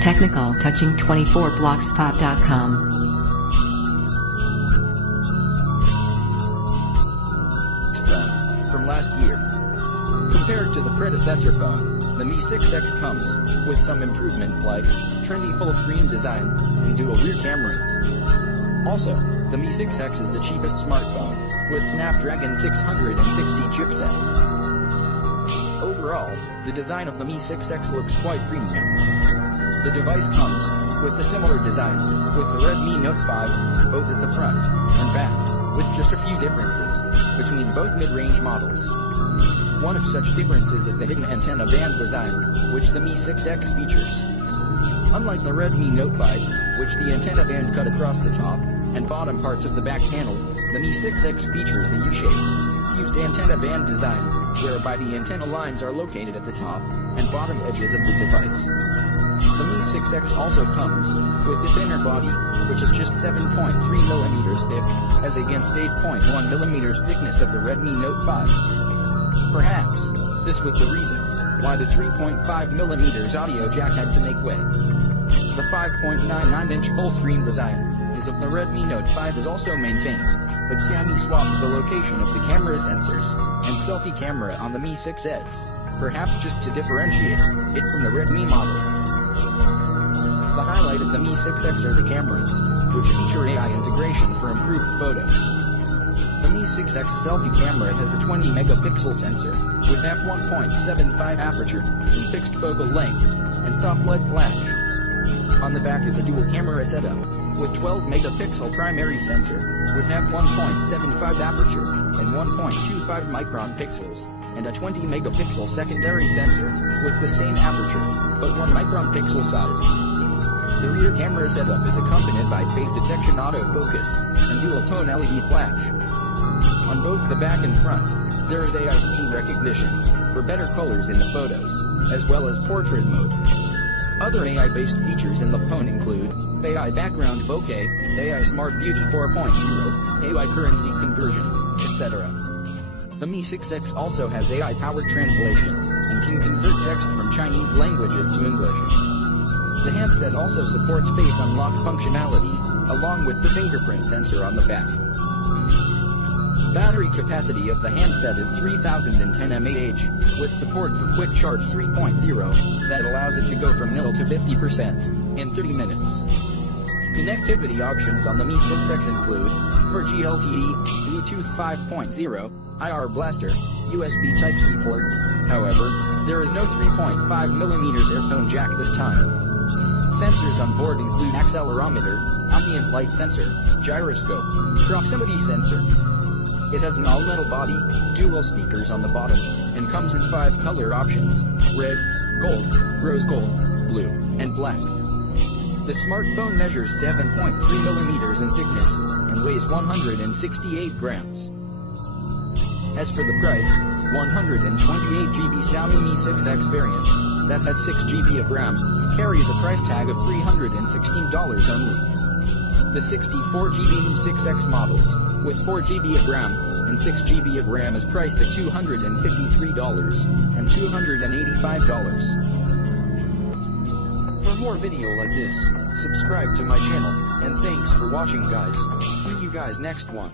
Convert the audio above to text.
Technical Touching 24 blogspot.com. From last year. Compared to the predecessor phone, the Mi 6X comes with some improvements like trendy full-screen design and dual rear cameras. Also, the Mi 6X is the cheapest smartphone with Snapdragon 660 chipset. Overall, the design of the Mi 6X looks quite premium. The device comes with a similar design with the Redmi Note 5, both at the front and back, with just a few differences between both mid-range models. One of such differences is the hidden antenna band design, which the Mi 6X features. Unlike the Redmi Note 5, which the antenna band cut across the top and bottom parts of the back panel, the Mi 6X features the U-shaped, fused antenna band design, whereby the antenna lines are located at the top and bottom edges of the device. The Mi 6X also comes with its inner body, which is just 7.3mm thick, as against 8.1mm thickness of the Redmi Note 5. Perhaps, this was the reason why the 3.5mm audio jack had to make way. The 5.99-inch full-screen design of the Redmi Note 5 is also maintained, but Xiaomi swapped the location of the camera sensors and selfie camera on the Mi 6X, perhaps just to differentiate it from the Redmi model. The highlight of the Mi 6X are the cameras, which feature AI integration for improved photos. The Mi 6X selfie camera has a 20-megapixel sensor with f1.75 aperture and fixed focal length and soft LED flash. On the back is a dual camera setup with 12-megapixel primary sensor with f1.75 aperture and 1.25 micron pixels, and a 20-megapixel secondary sensor with the same aperture but 1 micron pixel size. The rear camera setup is accompanied by face detection autofocus and dual-tone LED flash. On both the back and front, there is AI scene recognition for better colors in the photos, as well as portrait mode. Other AI-based features in the phone include AI background bokeh, AI Smart Beauty 4.0, AI currency conversion, etc. The Mi 6X also has AI-powered translation and can convert text from Chinese languages to English. The handset also supports face unlock functionality, along with the fingerprint sensor on the back. Battery capacity of the handset is 3010 mAh, with support for Quick Charge 3.0, that allows it to go from 0 to 50% in 30 minutes. Connectivity options on the Mi 6X include 4G LTE, Bluetooth 5.0, IR Blaster, USB Type-C port. However, there is no 3.5mm earphone jack this time. Sensors on board include accelerometer, ambient light sensor, gyroscope, proximity sensor. It has an all-metal body, dual speakers on the bottom, and comes in 5 color options: red, gold, rose gold, blue, and black. The smartphone measures 7.3mm in thickness and weighs 168 grams. As for the price, 128GB Xiaomi Mi 6X variant that has 6GB of RAM carries a price tag of $316 only. The 64GB Mi 6X models, with 4GB of RAM and 6GB of RAM, is priced at $253 and $285. For more video like this, subscribe to my channel, and thanks for watching guys. See you guys next one.